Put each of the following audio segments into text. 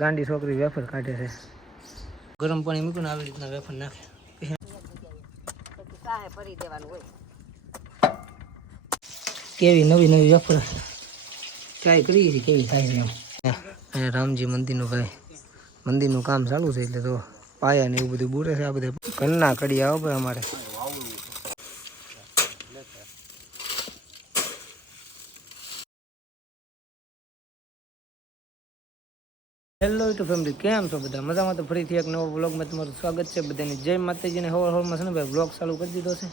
ગાંડી છોકરી વેફર કાઢે છે. ગરમ પાણી મૂકીને આવી રીતના વેફર નાખે. કેવી નવી નવી વેફર ટ્રાય કરી છે, કેવી થાય છે એમ. રામજી મંદિરનું ભાઈ મંદિરનું કામ ચાલુ છે, એટલે તો પાયા ને એવું બધું બુરે છે. આ બધા ઘરના કડી આવો ભાઈ અમારે. હેલો યુટ્યુબ ફેમિલી, કેમ છો બધા? મજામાં? તો ફરીથી એક નવો વ્લોગમાં તમારું સ્વાગત છે. બધાની જય માતાજીને. હવારમાં છે ને ભાઈ વ્લોગ ચાલુ કરી દીધો છે.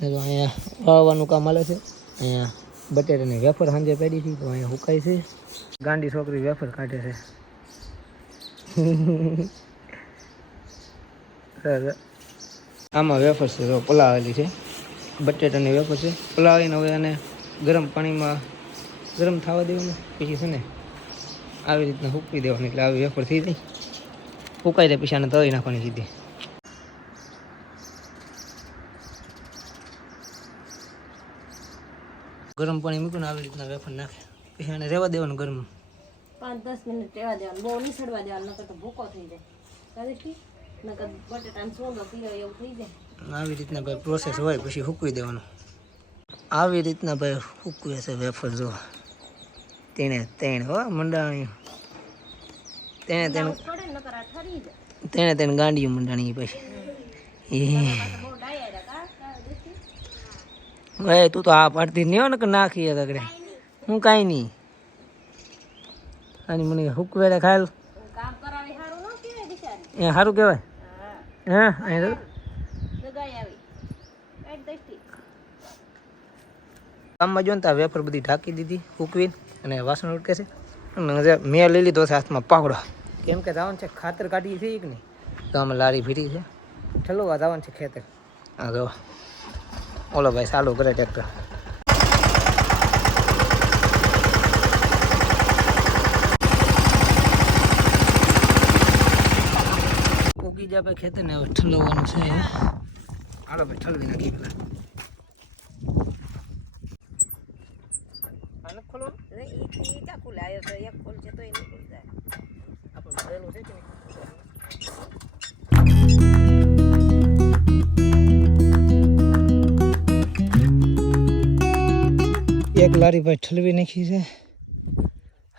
અહીંયા વાવવાનું કામ હાલે છે. અહીંયા બટેટાની વેફર સાંજે પેડી હતી, તો અહીંયા હુકાય છે. ગાંડી છોકરી વેફર કાઢે છે. આમાં વેફર છે, તો પલાવેલી છે. બટેટાની વેફર છે, પલાવીને હવે આને ગરમ પાણીમાં ગરમ થવા દેવાનું. પછી છે ને આવી રીતના સૂકવી દેવાની, એટલે આવી વેફર થઈ જાય. સુકાઈ જાય પછી આને તળી નાખવાની સીધી. ગરમ પાણી મૂકીને આવી રીતના વેફર નાખે, પછી આને રહેવા દેવાનું ગરમ 5-10 મિનિટ રહેવા દેવાનું. બહુ નહીં સડવા દેવાનું, નકર તો ભૂકો થઈ જાય. નકર બટેટાનો સોંદો પીરો એવું થઈ જાય. આવી રીતના ભાઈ પ્રોસેસ હોય, પછી સૂકવી દેવાનું. આવી રીતના ભાઈ સૂકવે છે વેફર. જો તેણે હો મંડાણી, તેને ગાંડીઓ મંડાણી. પછી ભાઈ તું તો આ પાડતી નહીં હોય ને, કે નાખીએ કકડે હું કાંઈ નહીં. આની મને હુકવેડે ખાયેલ એ સારું કહેવાય. હા કામમાં જો ને ત્યાં વેફર બધી ઢાંકી દીધી હુકવીને, અને વાસણ ઉટકે છે. મેં લઈ લીધો છે હાથમાં પાવડો, કેમ કે જવાનું છે ખાતર કાઢી છે કે નહીં. તો આમાં લારી ભીરી છે, ઠલવા જવાનું છે ખેતર. હા જો ઓલો ભાઈ ચાલુ કરે ટ્રેક્ટર. ઉગી જાય ભાઈ ખેતર ને હવે ઠલવવાનું છે. હાલો ભાઈ ઠલવી નાખી પેલા. આને ખોલવાનું ચાકુ લાવ્યો તો એક ખોલ છે તો એ નીકળી જાય. આપણે ભરેલું છે કે નહીં. એક લારી ભાઈ ઠલવી નાખી છે.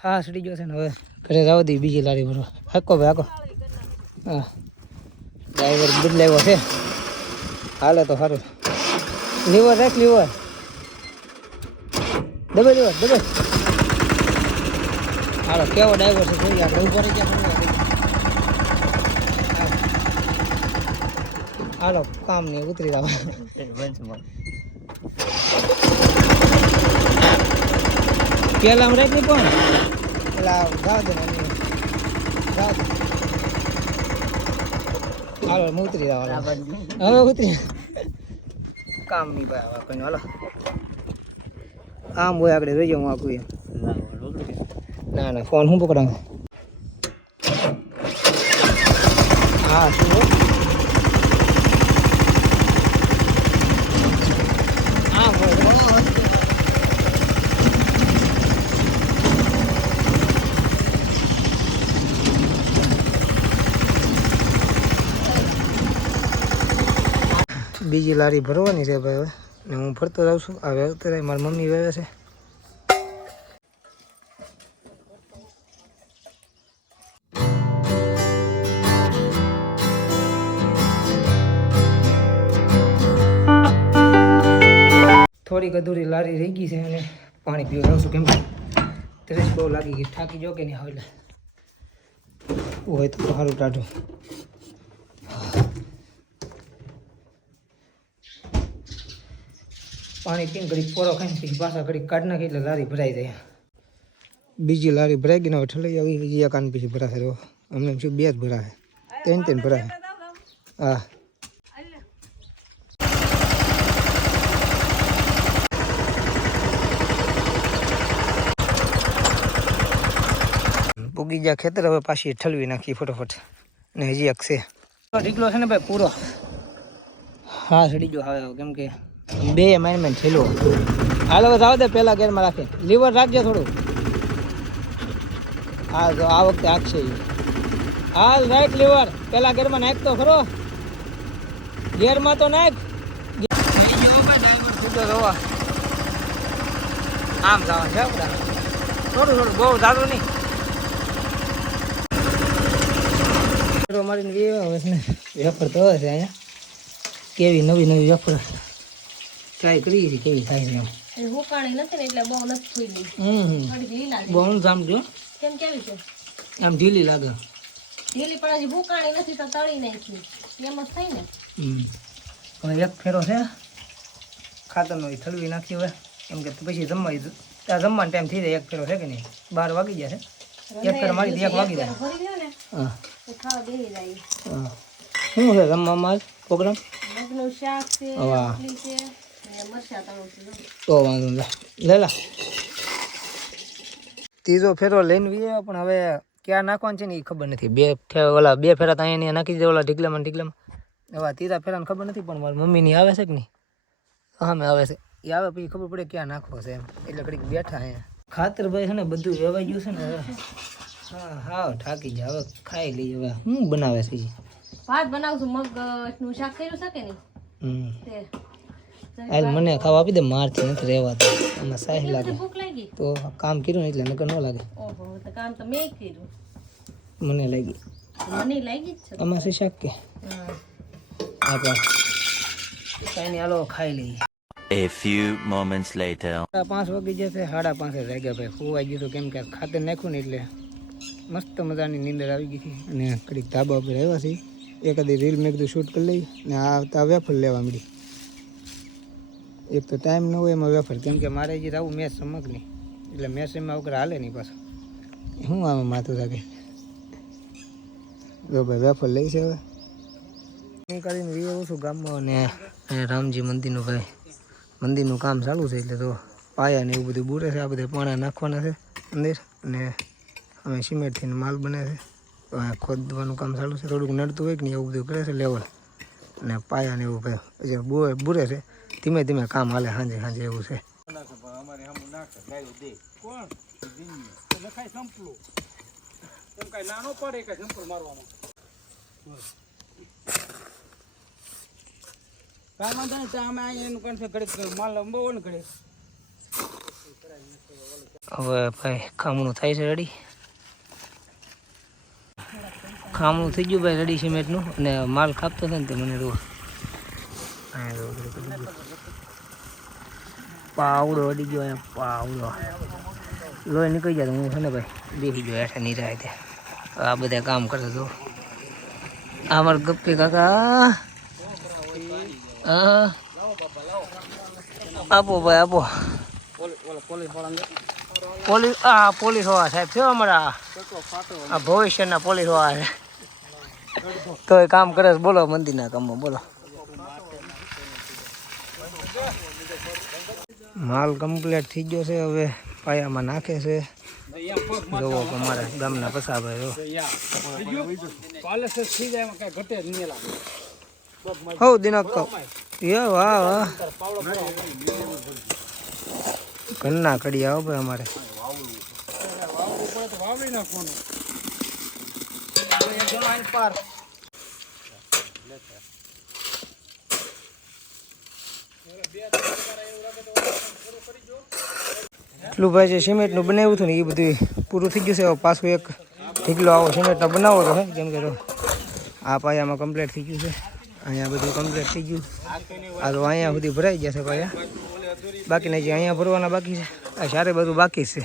હા સડી ગયો છે ને, હવે ઘરે જવા દઈ બીજી લારી ભરવા. હાકો ભાઈ હાકો. હા ડ્રાઈવર બદલાવ્યો છે, હાલે તો સારું. લીવર રાખ, લીવર દબે, લીવર દબે. હાલો કેવો ડ્રાઈવર છે જોઈએ આપણે. ઉપર હાલો કામ નહીં ઉતરી જવા. પેલા આમ રાખ નહીં પણ પેલા ગાવ દે ને ગાવ દે. હાલો ઉતરી જવા. હવે ઉતરી કામ નહીં ભાઈ હવે કોઈ. હાલો કામ હોય આગળ રહી જાઉં આખું એમ. ના ના ફોન શું પકડાવ. હા શું બીજી લારી ભરવાની છે ભાઈ. હવે ને હું ફરતો જાઉં છું. આ અત્યારે મારી મમ્મી વેવે છે. થોડીક અધૂરી લારી રહી ગઈ છે, અને પાણી પીવા જાઉં છું. કેમ કે ત્રેસ બહુ લાગી ગઈ. થાકી જો કે નહીં હવે હોય તો સારું ટાઢું. પાણી પીને ઘડીક પોરો ખાઈને પછી પાછા ઘડીક કાઢ નાખી એટલે લારી ભરાઈ જાય. બીજી લારી ભરાઈ ગઈ ને હવે ઠલાઈ આવી. બીજી કાન પછી ભરાશે. તો અમને શું બે જ ભરાશે, ત્રણ ભરાશે. હા પૂગી ગયા ખેતર. હવે પાછી ઠલવી નાખી ફટોફટ. ને હજી એક છે ઢીકલો છે ને ભાઈ પૂરો. હા સડી ગયો હવે, કેમ કે બે માઇન થયેલો. હાલ હવે જાવ દે પેલા ગેરમાં રાખે. લીવર રાખજો થોડું. હા તો આ વખતે આખશે ઈ. હાલ રાઈટ લીવર પેલા ગેરમાં નાખ તો ખરો, ગેરમાં તો નાખ. સીધો જોવા આમ જવાનું છે બધા, થોડું થોડું બહુ જાડું નહીં. મારીને વેફર તો હશે અહીંયા, કેવી નવી નવી વેફર ટ્રાય કરી છે, કેવી થાય છે એમ. હુકાણી નથી ને એટલે બહુ નથી ફૂલી. થોડીક લીલા છે. બહુ જામ જો કેમ કેવી છે? આમ ઢીલી લાગે. ઢીલી પણ હજી હુકાણી નથી તો તળી નાખી એમ જ થઈ ને. હવે એક ફેરો છે ખાતરનો એ થળવી નાખી હવે, કેમ કે પછી જમવાનો ટાઈમ થઈ જાય. એક ફેરો છે કે નહીં, 12 વાગી જાય છે. એક ફેરો મારી તો 1 વાગી જાય. હા તો ખાવા બેસી જાય. હા શું છે જમવામાં પ્રોગ્રામ? મગનું શાક છે, વાહ. રોટલી છે અને મરચાં તળું છે. તો વાંધો લે લા. ત્રીજો ફેરો લઈને વીએ, પણ હવે ક્યાં નાખવાનું છે ને એ ખબર નથી. બે ફેરા તો અહીંયા નાખી દીધા ઓલા ઢીકલામાં. હવે ત્રીજા ફેરાને ખબર નથી, પણ મારી મમ્મીની આવે છે કે નહીં, હા મેં આવે છે એ આવે પછી ખબર પડે ક્યાં નાખવો છે એમ. એટલે ઘડીક બેઠા અહીંયા. ખાતર ભાઈ છે ને બધું વેવાઈ ગયું છે ને હવે. હા હા ઠાકી જાય હવે, ખાઈ લઈએ. હવે શું બનાવે છે? ભાત બનાવશું, મગનું શાક કર્યું છે કે નહીં તે. હાલ મને ખાવા આપી દે, મારથી નથી રહેવાતું. આમાં સાહી લાગે ભૂખ લાગી તો કામ કર્યું ને એટલે નકર ન લાગે. ઓહો, તો કામ તો મેં કર્યું. મને લાગી મને લાગી જ છે. આમાં છે શાક કે હા. આપણા કાંઈ નહીં, હાલો ખાઈ લઈએ. A few moments later. 5 વાગી જશે, 5:30 વાગ્યા ભાઈ. ખોવાઈ ગયું હતું કેમ કે ખાતર નાખ્યું ને એટલે મસ્ત મજાની નીંદર આવી ગઈ હતી. અને કડીક ધાબા ઉપર આવ્યા છે, એકાદી રીલ મેં કીધું શૂટ કરી લઈ. ને આવતા વેફર લેવા મળી. એક તો ટાઈમ ન હોય એમાં વેફર, કેમ કે મારે જે આવું મેચ સમક નહીં, એટલે મેચ એમાં વગર હાલે નહીં પાછું. શું આમાં માથું લાગે. જો ભાઈ વેફર લઈ છે હવે કરીને વી આવું છું ગામમાં. અને રામજી મંદિરનું ભાઈ મંદિરનું કામ ચાલુ છે, એટલે તો પાયા ને એવું બધું બુરે છે. આ બધા પાણા નાખવાના છે અંદર, અને અમે સિમેન્ટથી માલ બને છે. તો આ ખોદવાનું કામ ચાલુ છે. થોડુંક નડતું હોય કે નહીં એવું બધું કરે છે લેવલ, અને પાયા ને એવું ભાઈ બુરે છે. ધીમે ધીમે કામ હાલે, સાંજે સાંજે એવું છે. હવે ભાઈ ખામણું થાય છે રેડી. ખામણું થઈ ગયું ભાઈ રેડી સિમેન્ટનું. અને માલ કાપતો હતો ને તે મને રો પાવડો અડી ગયો. અહીંયા પાવડો લોહી નીકળી જાય. હું છે ને ભાઈ બેસી ગયો હેઠે નહીં રહે. આ બધા કામ કરે તો અમાર ગપ્પી કાકા. હા આપો ભાઈ આપો. પોલીસ પોલીસ હોવા સાહેબ છે અમારા, આ ભવિષ્યના પોલીસ હોવા છે. તો એ કામ કરે છે. બોલો મંદિરના કામમાં બોલો. માલ કમ્પ્લીટ થઈ ગયો છે. હવે પાયામાં નાખે છે. જોવો અમારા ગામના પસાભાઈ હો દિનક એ વાહ વાહ ઘરના કડી આવો ભાઈ અમારે. એટલું ભાઈ જે સિમેન્ટનું બનાવ્યું હતું ને એ બધું પૂરું થઈ ગયું છે. હવે પાછું એક ઢીકલો આવો સિમેન્ટનો બનાવો તો હે, કેમ કે તો આ પાયામાં કમ્પ્લીટ થઈ ગયું છે. અહીંયા બધું કમ્પ્લીટ થઈ ગયું. આ તો અહીંયા સુધી ભરાઈ ગયા છે પાયા. બાકીના જે અહીંયા ભરવાના બાકી છે, આ સારે બધું બાકી છે.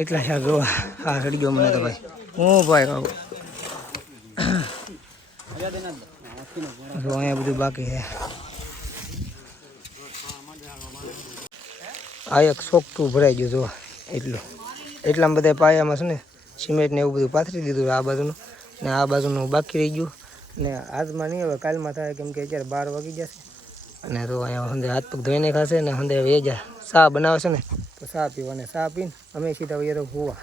એટલા સાર જોવા હા સડી ગયો મને તો ભાઈ. હું ભાઈ આવું અહીંયા બધું બાકી છે. આ એક સોકઠું ભરાઈ ગયું જો એટલામાં બધા પાયામાં છે ને સિમેન્ટ ને એવું બધું પાથરી દીધું આ બાજુનું, ને આ બાજુનું બાકી રહી ગયું. ને આજમાં નહીં હવે કાલમાં થાય, કેમ કે અત્યારે 12 વાગી જશે. અને તો અહીંયા હંદે હાથ પગ ધોઈને ખાશે ને હંદે વેજા ચા બનાવે છે ને તો ચા પીવા, અને ચા પીને અમે સીધા વૈયા હોવા.